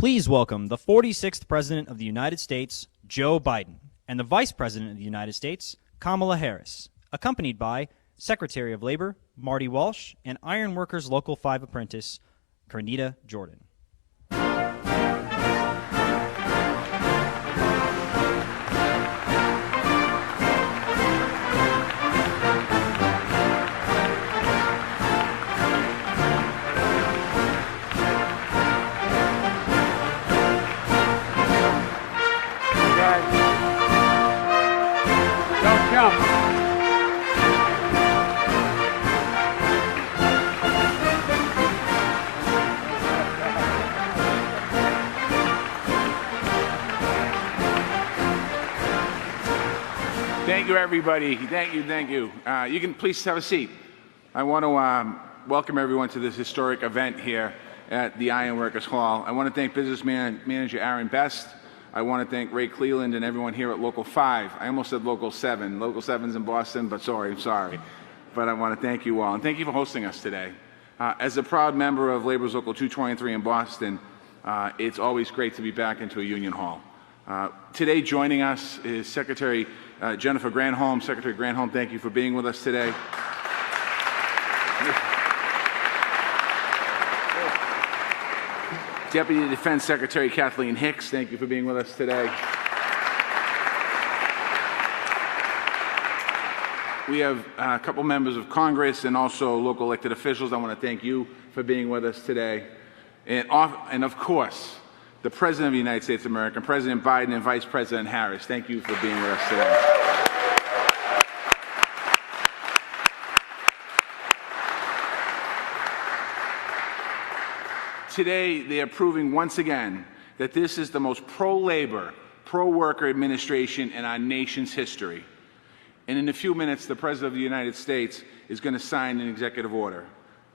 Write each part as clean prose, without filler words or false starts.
Please welcome the 46th President of the United States, Joe Biden, and the Vice President of the United States, Kamala Harris, accompanied by Secretary of Labor, Marty Walsh, and Iron Workers Local 5 Apprentice, Carnita Jordan. Thank you, everybody. Thank you, thank you. You can please have a seat. I want to welcome everyone to this historic event here at the Iron Workers Hall. I want to thank Business Manager Aaron Best. I want to thank Ray Cleland and everyone here at Local 5. I almost said Local 7. Local 7's in Boston, but sorry. But I want to thank you all, and thank you for hosting us today. As a proud member of Labor's Local 223 in Boston, it's always great to be back into a union hall. Today joining us is Secretary Jennifer Granholm. Secretary Granholm, thank you for being with us today. Deputy Defense Secretary Kathleen Hicks, thank you for being with us today. We have a couple members of Congress and also local elected officials. I want to thank you for being with us today. And of course, the President of the United States of America, President Biden, and Vice President Harris, thank you for being with us today. Today, they are proving once again that this is the most pro-labor, pro-worker administration in our nation's history. And in a few minutes, the President of the United States is going to sign an executive order.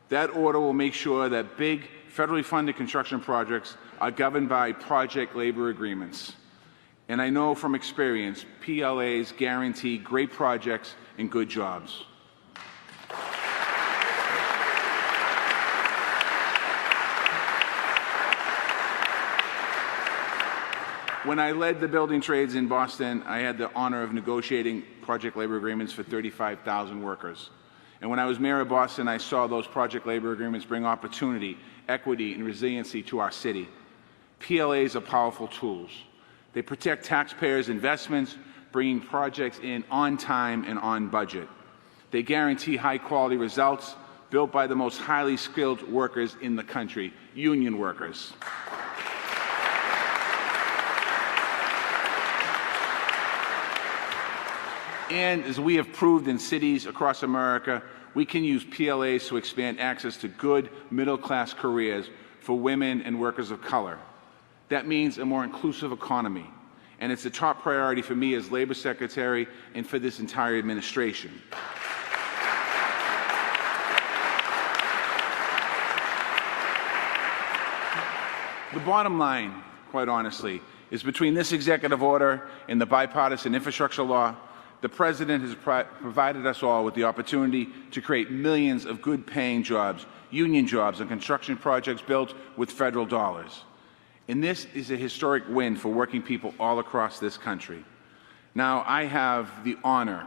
That order will make sure that big, federally funded construction projects are governed by project labor agreements. And I know from experience, PLAs guarantee great projects and good jobs. When I led the building trades in Boston, I had the honor of negotiating project labor agreements for 35,000 workers. And when I was mayor of Boston, I saw those project labor agreements bring opportunity, equity, and resiliency to our city. PLAs are powerful tools. They protect taxpayers' investments, bringing projects in on time and on budget. They guarantee high-quality results built by the most highly skilled workers in the country, union workers. And as we have proved in cities across America, we can use PLAs to expand access to good middle-class careers for women and workers of color. That means a more inclusive economy, and it's a top priority for me as Labor Secretary and for this entire administration. The bottom line, quite honestly, is between this executive order and the bipartisan infrastructure law, the President has provided us all with the opportunity to create millions of good-paying jobs, union jobs, and construction projects built with federal dollars. And this is a historic win for working people all across this country. Now, I have the honor,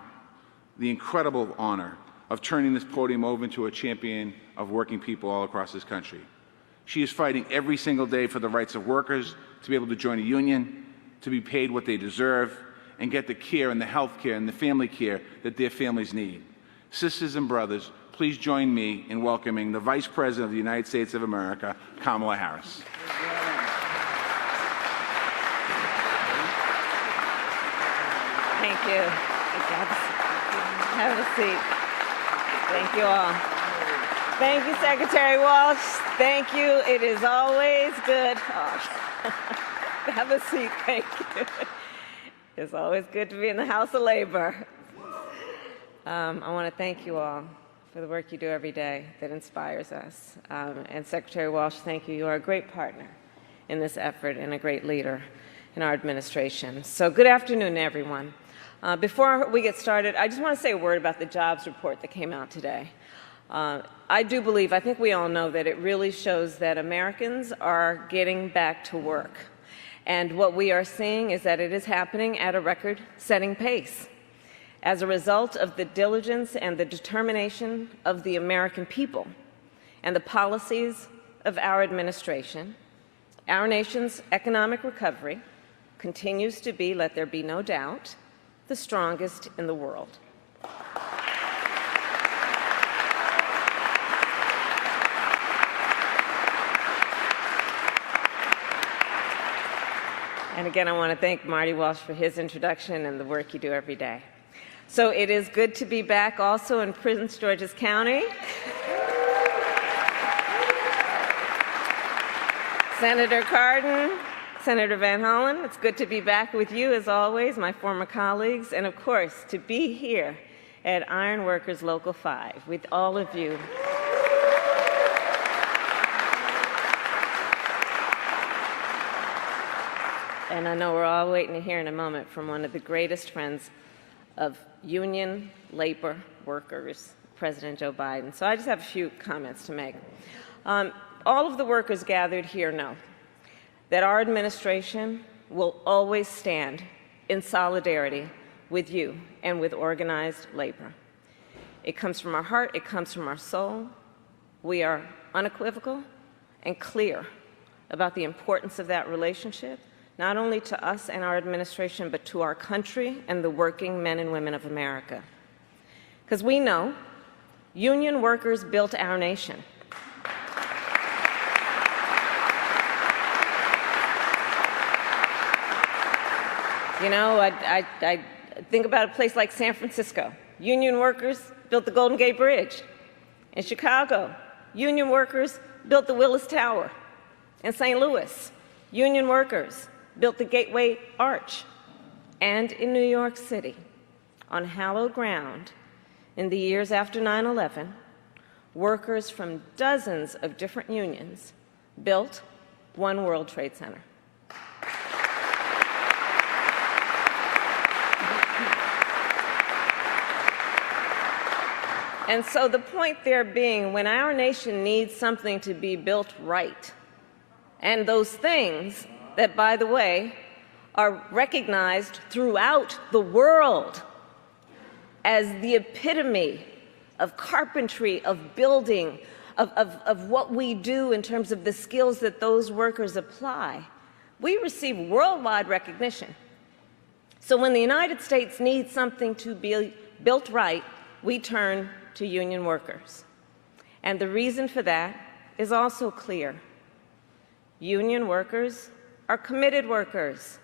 the incredible honor, of turning this podium over to a champion of working people all across this country. She is fighting every single day for the rights of workers to be able to join a union, to be paid what they deserve, and get the care and the health care and the family care that their families need. Sisters and brothers, please join me in welcoming the Vice President of the United States of America, Kamala Harris. Thank you. Have a seat. Thank you all. Thank you, Secretary Walsh. Thank you. It is always good. Oh. Have a seat. Thank you. It's always good to be in the House of Labor. I want to thank you all for the work you do every day that inspires us. And Secretary Walsh, thank you. You are a great partner in this effort and a great leader in our administration. So good afternoon, everyone. Before we get started, I just want to say a word about the jobs report that came out today. I do believe, I think we all know that it really shows that Americans are getting back to work. And what we are seeing is that it is happening at a record-setting pace. As a result of the diligence and the determination of the American people and the policies of our administration, our nation's economic recovery continues to be, let there be no doubt, the strongest in the world. And again, I want to thank Marty Walsh for his introduction and the work you do every day. So it is good to be back also in Prince George's County. Senator Cardin, Senator Van Hollen, it's good to be back with you as always, my former colleagues, and of course, to be here at Iron Workers Local 5 with all of you. And I know we're all waiting to hear in a moment from one of the greatest friends of union labor workers, President Joe Biden. So I just have a few comments to make. All of the workers gathered here know that our administration will always stand in solidarity with you and with organized labor. It comes from our heart, it comes from our soul. We are unequivocal and clear about the importance of that relationship, not only to us and our administration, but to our country and the working men and women of America. Because we know union workers built our nation. You know, I think about a place like San Francisco. Union workers built the Golden Gate Bridge. In Chicago, union workers built the Willis Tower. In St. Louis, union workers built the Gateway Arch. And in New York City, on hallowed ground, in the years after 9/11, workers from dozens of different unions built One World Trade Center. And so the point there being, when our nation needs something to be built right, and those things that, by the way, are recognized throughout the world as the epitome of carpentry, of building, of what we do in terms of the skills that those workers apply, we receive worldwide recognition. So when the United States needs something to be built right, we turn to union workers. And the reason for that is also clear. Union workers are committed workers,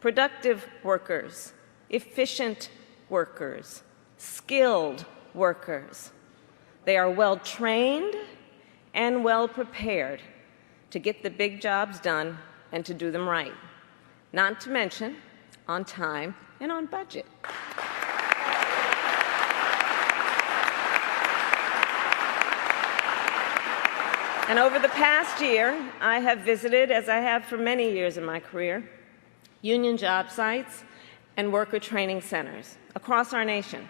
productive workers, efficient workers, skilled workers. They are well trained and well prepared to get the big jobs done and to do them right, not to mention on time and on budget. And over the past year, I have visited, as I have for many years in my career, union job sites and worker training centers across our nation.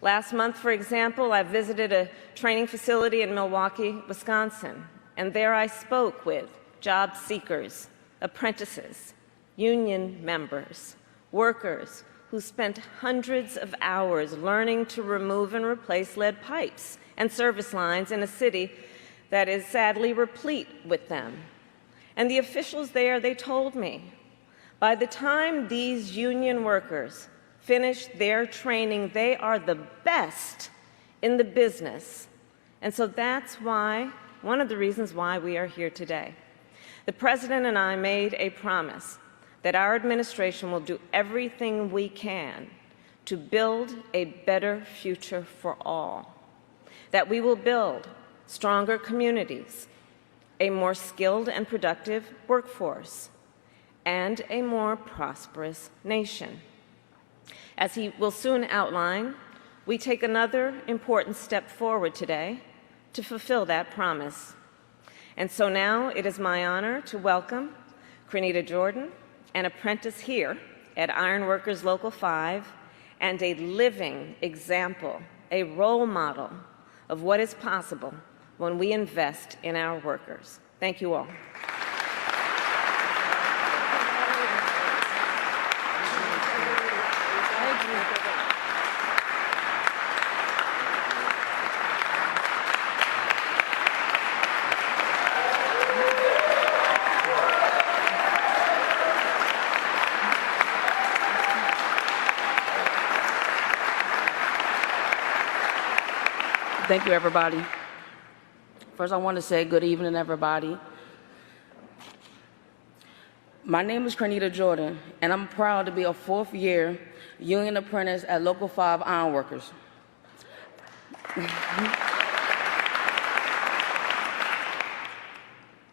Last month, for example, I visited a training facility in Milwaukee, Wisconsin, and there I spoke with job seekers, apprentices, union members, workers who spent hundreds of hours learning to remove and replace lead pipes and service lines in a city that is sadly replete with them. And the officials there, they told me, by the time these union workers finish their training, they are the best in the business. And so that's why, one of the reasons why we are here today. The President and I made a promise that our administration will do everything we can to build a better future for all, that we will build stronger communities, a more skilled and productive workforce, and a more prosperous nation. As he will soon outline, we take another important step forward today to fulfill that promise. And so now it is my honor to welcome Crenita Jordan, an apprentice here at Iron Workers Local 5, and a living example, a role model of what is possible when we invest in our workers. Thank you all. Thank you, everybody. First, I want to say good evening, everybody. My name is Cornita Jordan, and I'm proud to be a fourth-year union apprentice at Local 5 Ironworkers.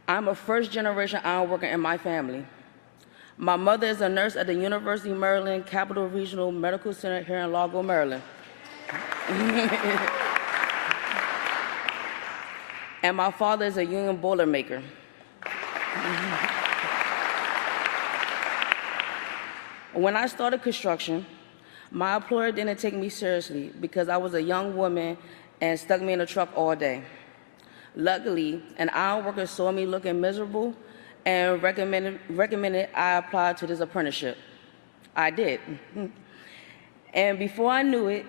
I'm a first-generation ironworker in my family. My mother is a nurse at the University of Maryland Capital Regional Medical Center here in Largo, Maryland. And my father is a union boiler maker. When I started construction, my employer didn't take me seriously because I was a young woman and stuck me in a truck all day. Luckily, an iron worker saw me looking miserable and recommended I apply to this apprenticeship. I did. And before I knew it,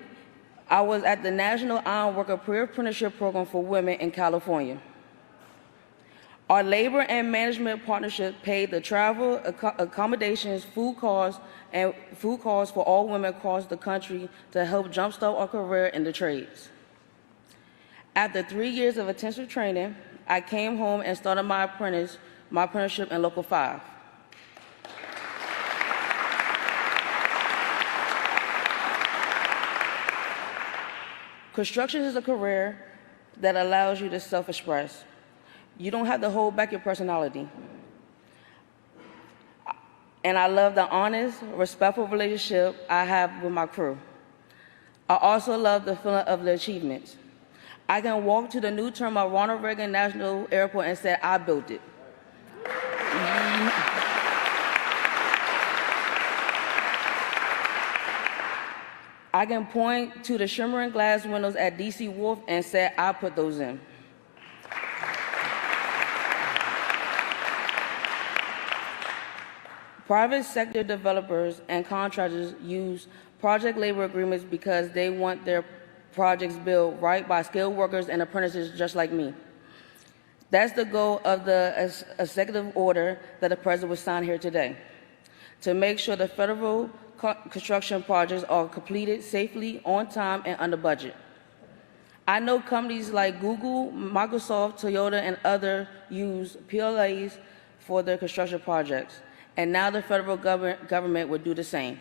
I was at the National Iron Worker Pre-Apprenticeship Program for Women in California. Our labor and management partnership paid the travel, accommodations, food costs for all women across the country to help jumpstart our career in the trades. After 3 years of intensive training, I came home and started my apprenticeship in Local 5. Construction is a career that allows you to self-express. You don't have to hold back your personality. And I love the honest, respectful relationship I have with my crew. I also love the feeling of the achievements. I can walk to the new terminal at Ronald Reagan National Airport and say, I built it. I can point to the shimmering glass windows at DC Wharf and say, I put those in. Private sector developers and contractors use project labor agreements because they want their projects built right by skilled workers and apprentices just like me. That's the goal of the executive order that the President will sign here today, to make sure the federal construction projects are completed safely, on time, and under budget. I know companies like Google, Microsoft, Toyota, and others use PLAs for their construction projects, and now the federal government would do the same.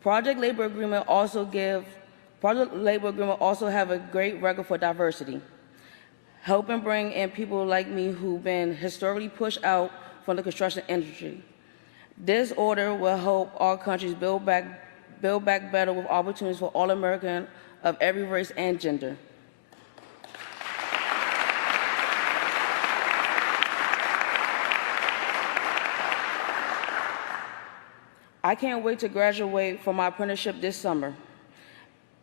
Project labor agreement also have a great record for diversity, helping bring in people like me who've been historically pushed out from the construction industry. This order will help all countries build back better with opportunities for all Americans of every race and gender. I can't wait to graduate from my apprenticeship this summer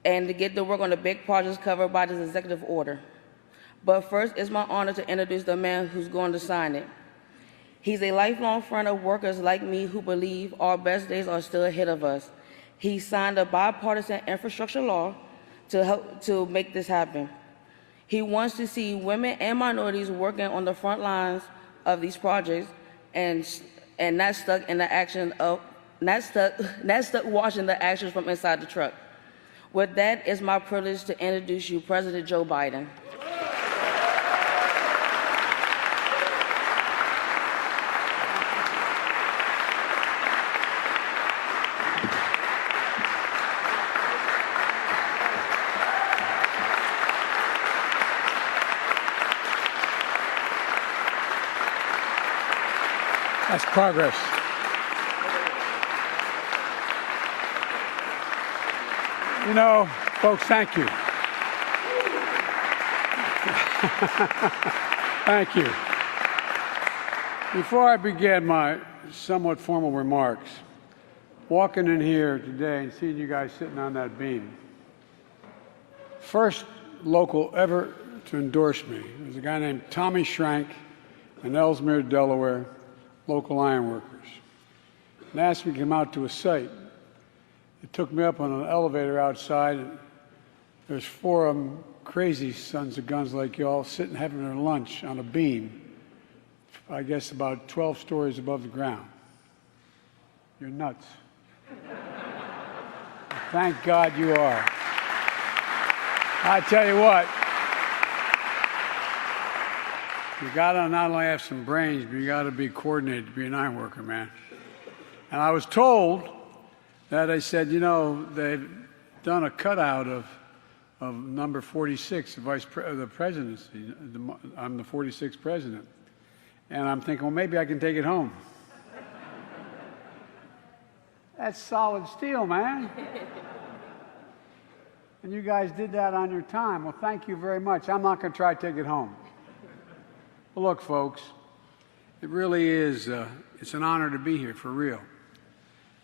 and to get to work on the big projects covered by this executive order. But first, it's my honor to introduce the man who's going to sign it. He's a lifelong friend of workers like me who believe our best days are still ahead of us. He signed a bipartisan infrastructure law to help to make this happen. He wants to see women and minorities working on the front lines of these projects and not stuck in the action of not stuck watching the actions from inside the truck. With that, it's my privilege to introduce you President Joe Biden. That's progress. You know, folks, thank you. Thank you. Before I begin my somewhat formal remarks, walking in here today and seeing you guys sitting on that beam, first local ever to endorse me. There's a guy named Tommy Schrank in Ellesmere, Delaware, local ironworkers. And asked me to come out to a site. It took me up on an elevator outside, and there's 4 of them, crazy sons of guns like y'all, sitting having their lunch on a beam, I guess about 12 stories above the ground. You're nuts. Thank God you are. I tell you what, you gotta not only have some brains, but you gotta be coordinated to be an iron worker, man. And I was told that they said, you know, they've done a cutout of number 46, the presidency. I'm the 46th president. And I'm thinking, well, maybe I can take it home. That's solid steel, man. And you guys did that on your time. Well, thank you very much. I'm not going to try to take it home. Well, look, folks, it really is, it's an honor to be here, for real.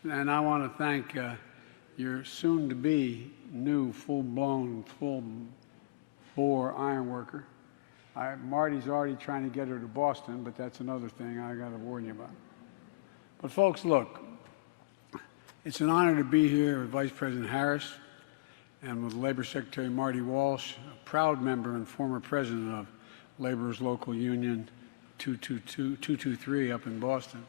And I want to thank your soon-to-be new, full-blown, full-bore iron worker. Marty's already trying to get her to Boston, but that's another thing I got to warn you about. But, folks, look, it's an honor to be here with Vice President Harris and with Labor Secretary Marty Walsh, a proud member and former president of Labor's local union 223 up in Boston,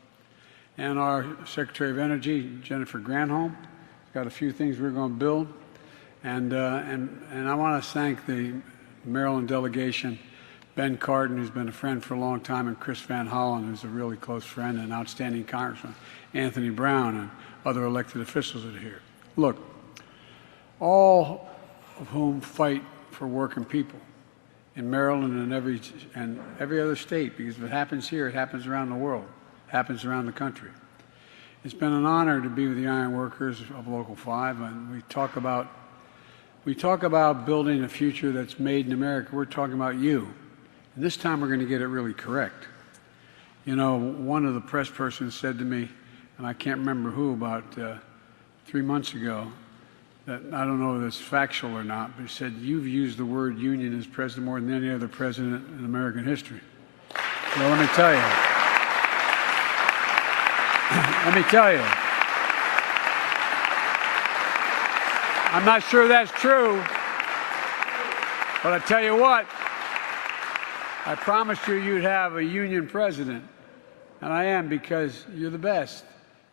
and our Secretary of Energy, Jennifer Granholm. Got a few things we're going to build, and I want to thank the Maryland delegation, Ben Cardin, who's been a friend for a long time, and Chris Van Hollen, who's a really close friend, and outstanding Congressman Anthony Brown, and other elected officials that are here. Look, all of whom fight for working people in Maryland and every other state, because if it happens here, it happens around the world, it happens around the country. It's been an honor to be with the iron workers of Local 5, and we talk about building a future that's made in America. We're talking about you. And this time we're going to get it really correct. You know, one of the press persons said to me, and I can't remember who, about 3 months ago, that I don't know if it's factual or not, but he said, you've used the word union as president more than any other president in American history. Well, let me tell you. I'm not sure that's true, but I tell you what, I promised you'd have a union president, and I am, because you're the best.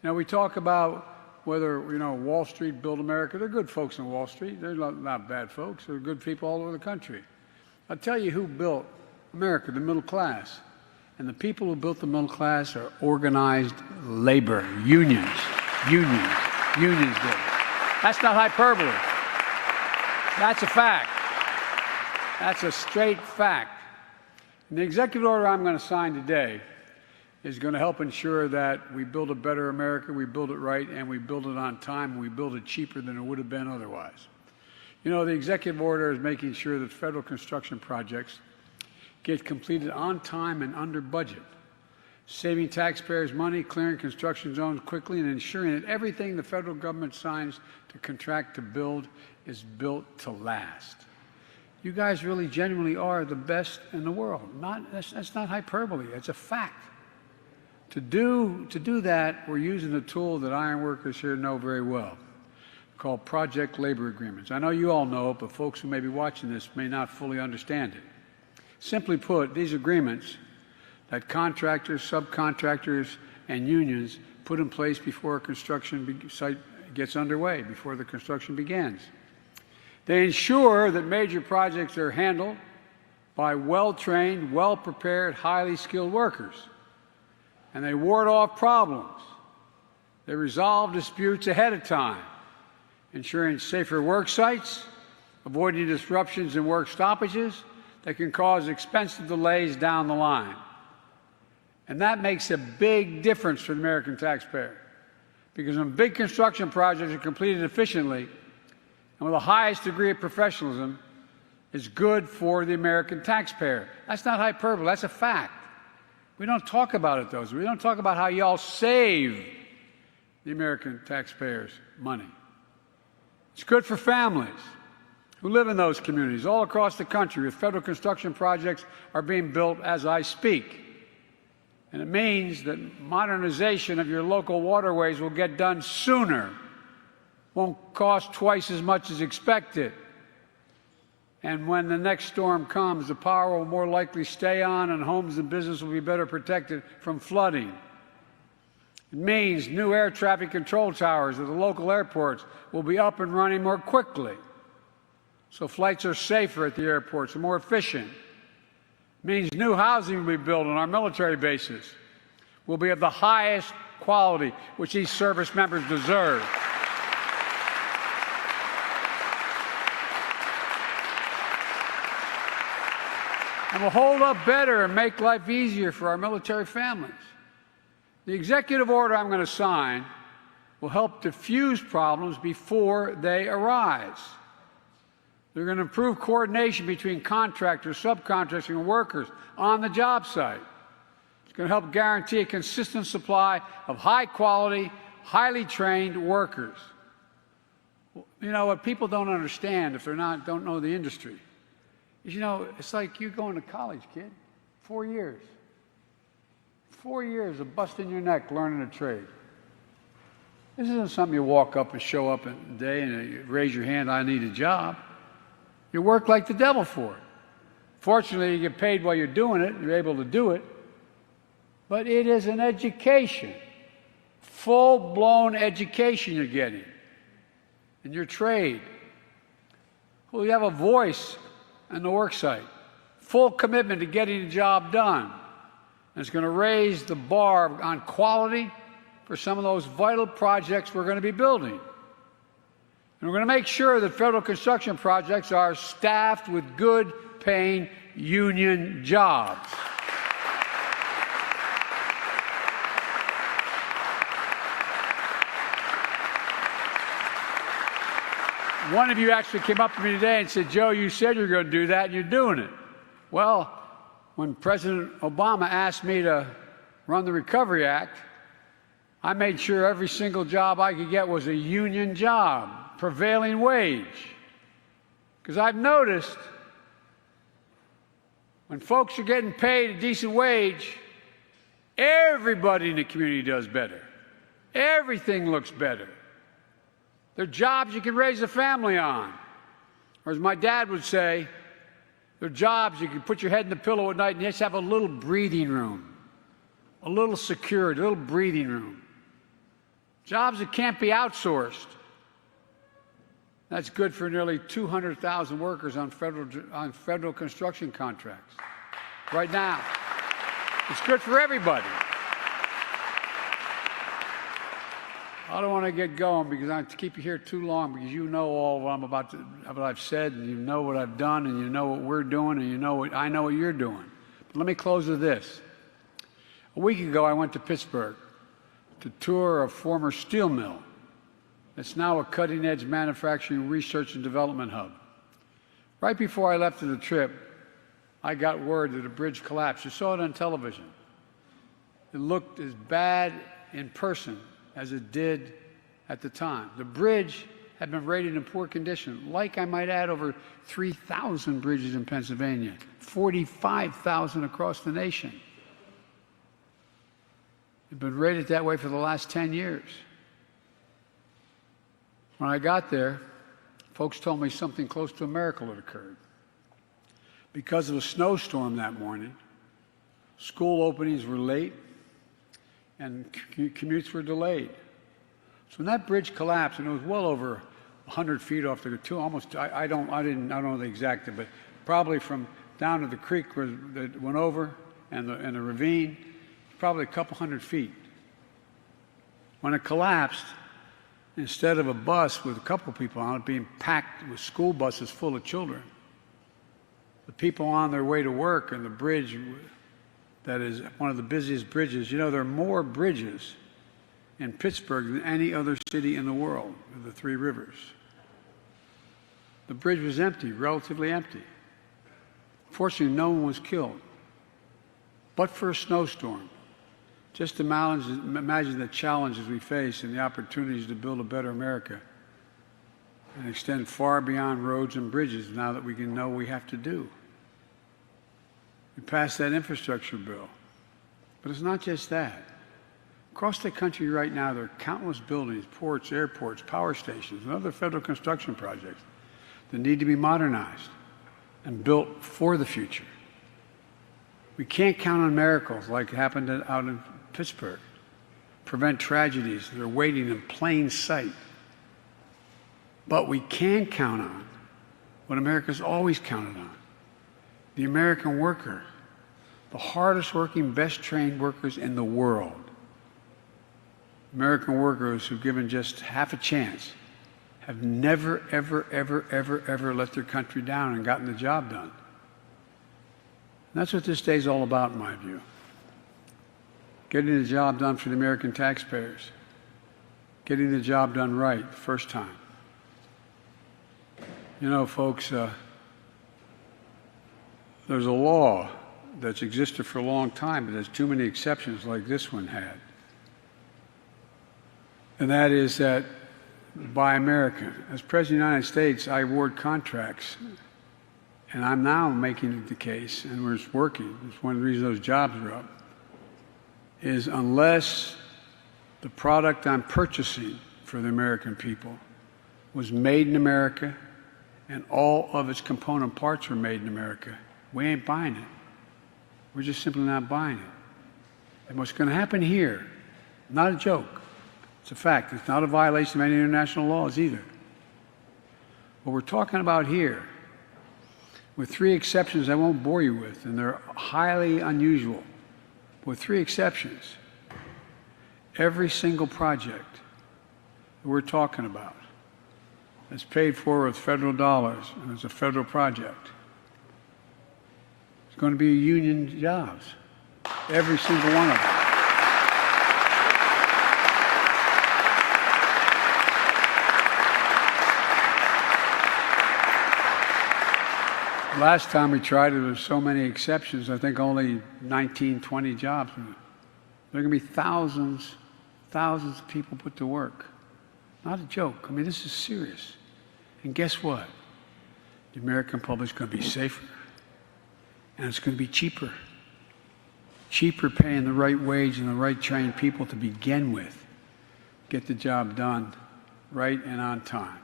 Now, we talk about whether, you know, Wall Street built America. They're good folks in Wall Street. They're not bad folks. They're good people all over the country. I'll tell you who built America, the middle class. And the people who built the middle class are organized labor, unions did it. That's not hyperbole. That's a fact. That's a straight fact. And the executive order I'm going to sign today is going to help ensure that we build a better America, we build it right, and we build it on time, and we build it cheaper than it would have been otherwise. You know, the executive order is making sure that federal construction projects get completed on time and under budget, saving taxpayers money, clearing construction zones quickly, and ensuring that everything the federal government signs to contract to build is built to last. You guys really genuinely are the best in the world. That's not hyperbole. It's a fact. To do that, we're using a tool that iron workers here know very well, called project labor agreements. I know you all know it, but folks who may be watching this may not fully understand it. Simply put, these agreements that contractors, subcontractors, and unions put in place before a construction site gets underway, before the construction begins. They ensure that major projects are handled by well-trained, well-prepared, highly skilled workers. And they ward off problems. They resolve disputes ahead of time, ensuring safer work sites, avoiding disruptions and work stoppages that can cause expensive delays down the line. And that makes a big difference for the American taxpayer, because when big construction projects are completed efficiently and with the highest degree of professionalism, it's good for the American taxpayer. That's not hyperbole, that's a fact. We don't talk about it, though. We don't talk about how y'all save the American taxpayers money. It's good for families who live in those communities all across the country with federal construction projects are being built as I speak. And it means that modernization of your local waterways will get done sooner, won't cost twice as much as expected. And when the next storm comes, the power will more likely stay on and homes and businesses will be better protected from flooding. It means new air traffic control towers at the local airports will be up and running more quickly, so flights are safer at the airports and more efficient. It means new housing will be built on our military bases will be of the highest quality, which these service members deserve. And will hold up better and make life easier for our military families. The executive order I'm going to sign will help diffuse problems before they arise. They're going to improve coordination between contractors, subcontractors, and workers on the job site. It's going to help guarantee a consistent supply of high-quality, highly trained workers. You know, what people don't understand if don't know the industry is, you know, it's like you going to college, kid, 4 years. 4 years of busting your neck learning a trade. This isn't something you walk up and show up a day and you raise your hand, I need a job. You work like the devil for it. Fortunately, you get paid while you're doing it, you're able to do it. But it is an education, full-blown education you're getting in your trade. Well, you have a voice on the work site, full commitment to getting the job done. And it's going to raise the bar on quality for some of those vital projects we're going to be building. And we're going to make sure that federal construction projects are staffed with good-paying union jobs. One of you actually came up to me today and said, Joe, you said you were going to do that, and you're doing it. Well, when President Obama asked me to run the Recovery Act, I made sure every single job I could get was a union job, prevailing wage. Because I've noticed when folks are getting paid a decent wage, everybody in the community does better. Everything looks better. They're jobs you can raise a family on. Or as my dad would say, they're jobs you can put your head in the pillow at night and just have a little breathing room, a little security, a little breathing room. Jobs that can't be outsourced. That's good for nearly 200,000 workers on federal construction contracts right now. It's good for everybody. I don't want to get going because I keep you here too long because you know all what I've said, and you know what I've done, and you know what we're doing, and you know what I know what you're doing. But let me close with this. A week ago, I went to Pittsburgh to tour a former steel mill. It's now a cutting-edge manufacturing research and development hub. Right before I left for the trip, I got word that a bridge collapsed. You saw it on television. It looked as bad in person as it did at the time. The bridge had been rated in poor condition, like I might add over 3,000 bridges in Pennsylvania, 45,000 across the nation. It's been rated that way for the last 10 years. When I got there, folks told me something close to a miracle had occurred. Because of a snowstorm that morning, school openings were late, and commutes were delayed. So when that bridge collapsed, and it was well over 100 feet off the almost, I don't know the exact, but probably from down to the creek that went over and the ravine, probably a couple hundred feet. When it collapsed, instead of a bus with a couple people on it being packed with school buses full of children, the people on their way to work and the bridge that is one of the busiest bridges. You know, there are more bridges in Pittsburgh than any other city in the world, the three rivers. The bridge was empty, relatively empty. Fortunately, no one was killed. But for a snowstorm, just imagine the challenges we face and the opportunities to build a better America. and extend far beyond roads and bridges now that we can know we have to do. We passed that infrastructure bill. But it's not just that. Across the country right now, there are countless buildings, ports, airports, power stations, and other federal construction projects that need to be modernized and built for the future. We can't count on miracles like happened out in Pittsburgh, prevent tragedies that are waiting in plain sight. But we can count on what America's always counted on, the American worker, the hardest working, best trained workers in the world. American workers who've given just half a chance have never, ever, ever, ever, ever let their country down and gotten the job done. And that's what this day's all about, in my view. Getting the job done for the American taxpayers. Getting the job done right the first time. You know, folks, there's a law that's existed for a long time, but there's too many exceptions like this one had. And that is that Buy American. As President of the United States, I award contracts, and I'm now making it the case, and we're working, it's one of the reasons those jobs are up, is unless the product I'm purchasing for the American people was made in America and all of its component parts were made in America, we ain't buying it. We're just simply not buying it. And what's going to happen here, not a joke, it's a fact. It's not a violation of any international laws either. What we're talking about here, with three exceptions I won't bore you with, and they're highly unusual, with three exceptions, every single project that we're talking about that's paid for with federal dollars and it's a federal project, it's going to be union jobs, every single one of them. Last time we tried it, there were so many exceptions, I think only 19, 20 jobs. There are going to be thousands of people put to work. Not a joke. I mean, this is serious. And guess what? The American public is going to be safer. And it's going to be cheaper. Cheaper paying the right wage and the right trained people to begin with. Get the job done right and on time.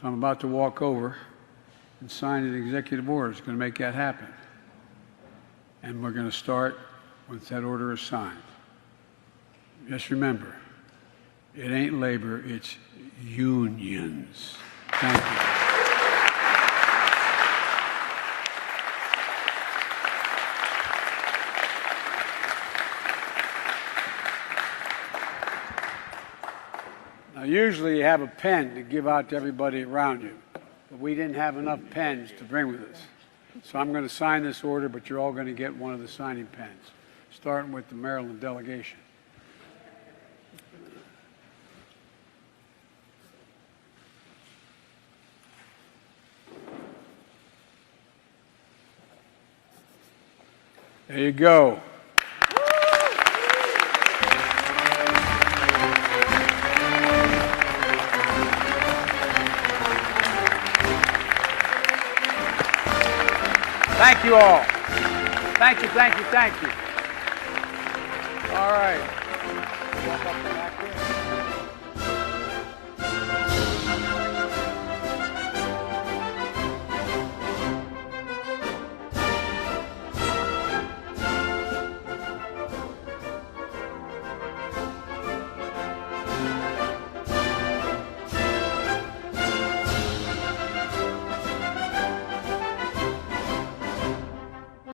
So I'm about to walk over and sign an executive order. It's going to make that happen. And we're going to start once that order is signed. Just remember, it ain't labor, it's unions. Thank you. Now, usually you have a pen to give out to everybody around you. But we didn't have enough pens to bring with us. So I'm going to sign this order, but you're all going to get one of the signing pens, starting with the Maryland delegation. There you go. Thank you all. Thank you, thank you, thank you. All right. Walk up to the back here.